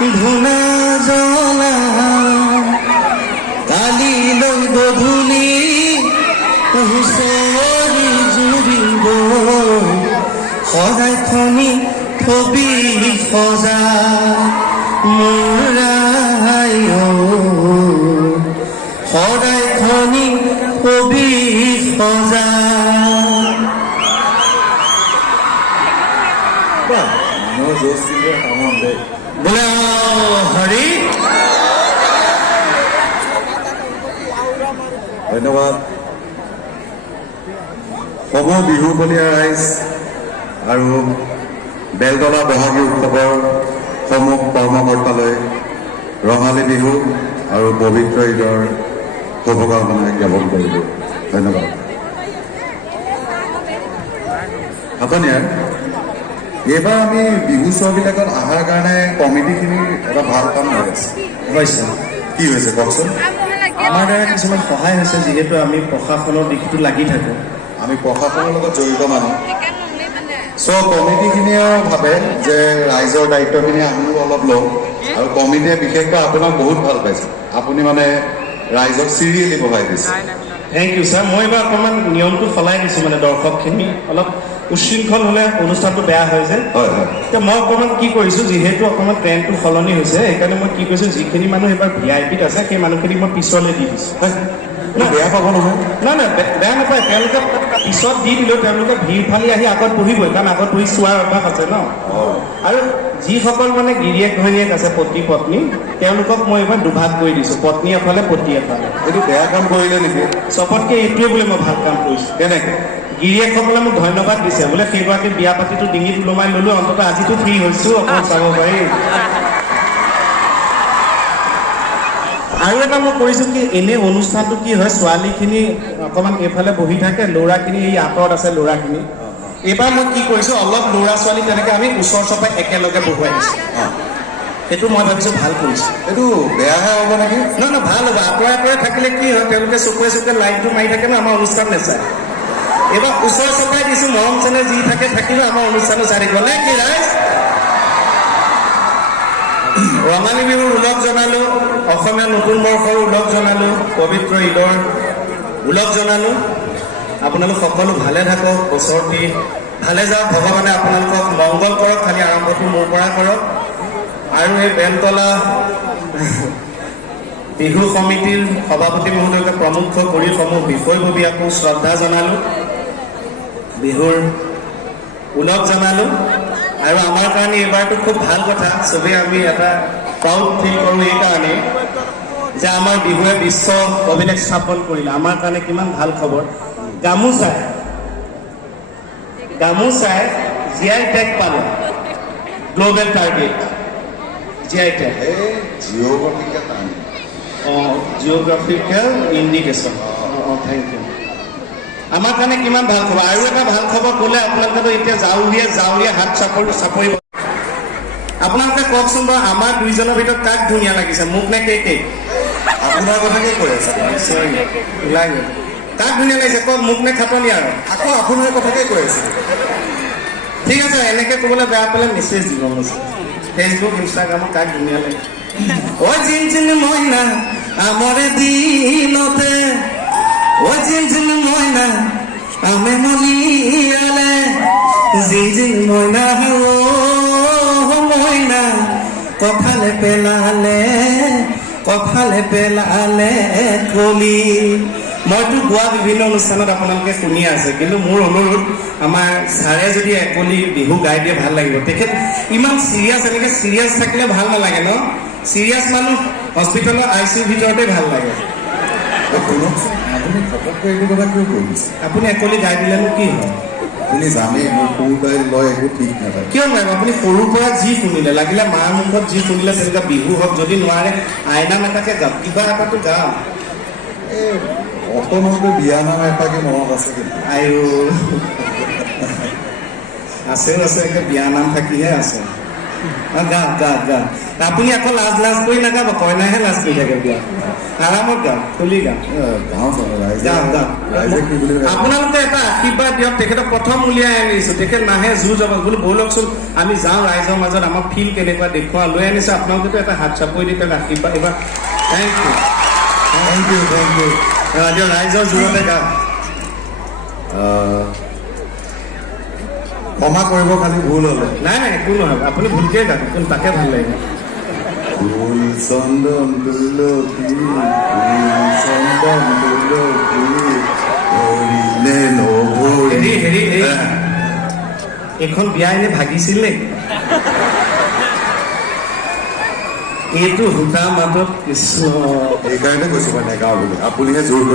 ধূনা জ্বলা কালিলৈ গধূলি হুঁচৰি জুৰিব সদায় খনি থবি সজা মোৰ আই সদায় খনি থবি সজা बोले हरि ধন্যবাদ সমূহ বিহুবলীয়া ৰাইজ আৰু বেলতলা বহাগী উৎসৱৰ সমূহ কৰ্মকৰ্তালৈ ৰঙালী বিহু আৰু পবিত্ৰ ঈদৰ শুভকামনা জ্ঞাপন কৰিলোঁ। ধন্যবাদ। আপুনিয়াৰ এইবাৰ আমি বিহু চহবিলাকত অহাৰ কাৰণে কমিটিখিনিৰ এটা ভাল কাম হৈ আছে হৈছে কি হৈছে কওকচোন। আমাৰ দ্বাৰা কিছুমান সহায় হৈছে যিহেতু আমি প্ৰশাসনৰ দিশটো লাগি থাকোঁ আমি প্ৰশাসনৰ লগত জড়িত মানুহ কমিটিখিনিয়ে ভাবে যে ৰাইজৰ দায়িত্বখিনি আমিও অলপ লওঁ আৰু কমিটিয়ে বিশেষকৈ আপোনাক বহুত ভাল পাইছে আপুনি মানে ৰাইজক চিৰিয়েলি বহাই দিছে। Thank you sir. মই এইবাৰ অকণমান নিয়মটো সলাই দিছোঁ মানে দৰ্শকখিনি অলপ উশৃংখল হ'লে অনুষ্ঠানটো বেয়া হয় যে হয় হয় এতিয়া মই অকণমান কি কৰিছোঁ যিহেতু অকণমান ট্ৰেণ্ডটো সলনি হৈছে সেইকাৰণে মই কি কৰিছোঁ যিখিনি মানুহ এইবাৰ VIP-ত আছে সেই মানুহখিনিক মই পিছলৈ দি দিছোঁ। বেয়া পাব নহয় নাই নাই বেয়া নাপায় তেওঁলোকে পিছত দি দিলেও তেওঁলোকে ভিৰ ফালি আহি আগত বহিবই কাৰণ আগত বহি চোৱাৰ অভ্যাস আছে ন আৰু যিসকল মানে গিৰিয়েক ঘৈণীয়েক আছে পতি পত্নী তেওঁলোকক মই এইবাৰ দুভাগ কৰি দিছোঁ পত্নী এফালে পতি এফালে। এইটো বেয়া কাম কৰিলে নেকি? চবতকে এইটোৱে বোলে মই ভাল কাম কৰিছোঁ। কেনেকে? গিৰিয়েকসকলে মোক ধন্যবাদ দিছে বোলে সেইগৰাকী বিয়া পাতিটো ডিঙিত ওলমাই ল'লো অন্ততঃ আজিতো ফ্ৰী হৈছোঁ অকণ চাব পাৰি। আৰু এটা মই কৰিছোঁ কি এনেই অনুষ্ঠানটো কি হয় ছোৱালীখিনি অকণমান এইফালে বহি থাকে ল'ৰাখিনি এই আঁতৰত আছে ল'ৰাখিনি এইবাৰ মই কি কৰিছোঁ অলপ ল'ৰা ছোৱালী তেনেকৈ আমি ওচৰ চপাই একেলগে বহুৱাই দিছোঁ সেইটো মই ভাবিছোঁ ভাল কৰিছোঁ। এইটো বেয়াহে হ'ব নেকি? নহয় নহয় ভাল হ'ব আঁতৰে আঁতৰে থাকিলে কি হয় তেওঁলোকে চকুৱে চকুৱে লাইটটো মাৰি থাকে ন আমাৰ অনুষ্ঠান নাচায় এইবাৰ ওচৰ চপাই দিছোঁ মৰম চেনেহ যি থাকে থাকিব আমাৰ অনুষ্ঠানো চাই থাকিব নে কি ৰাইজ। ৰঙালী বিহুৰ ওলগ জনালোঁ অসমীয়া নতুন বৰ্ষৰ ওলগ জনালোঁ পবিত্ৰ ঈদৰ ওলগ জনালোঁ। আপোনালোক সকলো ভালে থাকক বছৰটি ভালে যাওক ভগৱানে আপোনালোকক মংগল কৰক খালি আৰম্ভটো মোৰ পৰা কৰক আৰু এই বেলতলা বিহু সমিতিৰ সভাপতি মহোদয়কে প্ৰমুখ কৰি সমূহ বিষয়ববীয়াকো শ্ৰদ্ধা জনালোঁ বিহুৰ ওলগ জনালোঁ আৰু আমাৰ কাৰণে এইবাৰটো খুব ভাল কথা চবেই আমি এটা প্ৰাউড ফিল কৰোঁ এইকাৰণে যে আমাৰ বিহুৱে বিশ্ব অভিলেখ স্থাপন কৰিলে আমাৰ কাৰণে কিমান ভাল খবৰ। গামোচাই GI টেগ পালে global target GI tag geographical indication thank you আমাৰ কাৰণে কিমান ভাল খবৰ। আৰু এটা ভাল খবৰ ক'লে আপোনালোকেতো এতিয়া জাউৰীয়া হাত চাপৰিব আপোনালোকে কওকচোন বাৰু আমাৰ দুইজনৰ ভিতৰত কাক ধুনীয়া লাগিছে মোক নে কেই আপোনাৰ কথাকে কৈ আছে কাক ধুনীয়া লাগিছে কওক মোক নে খাটনি আৰু আকৌ আপোনাৰ কথাকে কৈ আছে। ঠিক আছে এনেকৈ ক'বলৈ বেয়া পালে মেছেজ দিব ফেচবুক ইনষ্টাগ্ৰামত কাক ধুনীয়া লাগে অ জিন মইনা আমৰে দিনতে অ জিন মইনা আমে মলিয়ালে জিন মইনা মইনা কঁঠালে পেলালে কলি। মইতো গোৱা বিভিন্ন অনুষ্ঠানত আপোনালোকে শুনি আছে কিন্তু মোৰ অনুৰোধ আমাৰ ছাৰে যদি একলি বিহু গাই দিয়ে ভাল লাগিব। তেখেত ইমান চিৰিয়াছ এনেকৈ চিৰিয়াছ থাকিলে ভাল নালাগে ন চিৰিয়াছ মানুহ হস্পিটেলৰ ICU ভিতৰতে ভাল লাগে। আপুনি ফটককৈ এইটো কথা কিয় কৰিছে? আপুনি একলি গাই দিলেনো কি হয়? আপুনি জানেই মোৰ সৰু গাই লয় একো ঠিক নাথাকে। কিয় নাই আপুনি সৰুৰ পৰা যি শুনিলে লাগিলে মাৰ মুখত যি শুনিলে তেনেকুৱা বিহু হওক যদি নোৱাৰে আইনাম এটাকে গাওক কিবা এটাতো গাওক। এই অসমতো বিয়ানাম এটাকে মনত আছে কিন্তু আছেও আছে একে বিয়ানাম থাকিহে আছে। গা গা গা আপুনি আকৌ লাজ লাজ কৰি নাগাব কইনাহে লাজ কৰি থাকে বিয়া আৰামত গা খুলি গা গাঁও ৰাইজে যাওঁ যাওঁ ৰাইজে কি বুলি ভাবে? আপোনালোকে এটা আশীৰ্বাদ দিয়ক তেখেতক প্ৰথম উলিয়াই আনিছো তেখেত নাহে জোৰ যাব বোলো ব'লকচোন আমি যাওঁ ৰাইজৰ মাজত আমাৰ ফিল কেনেকুৱা দেখুওৱা লৈ আনিছো আপোনালোকেতো এটা হাত চাপৰি দি তেওঁক আশীৰ্বাদ এইবাৰ থেংক ইউ থেংক ইউ দিয়ক ৰাইজৰ জোৰতে গা ক্ষমা কৰিব খালি ভুল হ'লে নাই নাই একো নহয় আপুনি ভুলকে গাওক কিন্তু তাকে ভাল লাগিব ফুল চন্দন তুলসী ফুল চন্দন তুলসী ধৰিলে নভৰি হেৰি এইখন বিয়া এনে ভাগিছিল নেকি এইটো সূতা মাজত কৃষ্ণ সেইকাৰণে কৈছো মই নেগাওঁ বুলি আপুনিহে জোৰ কৰি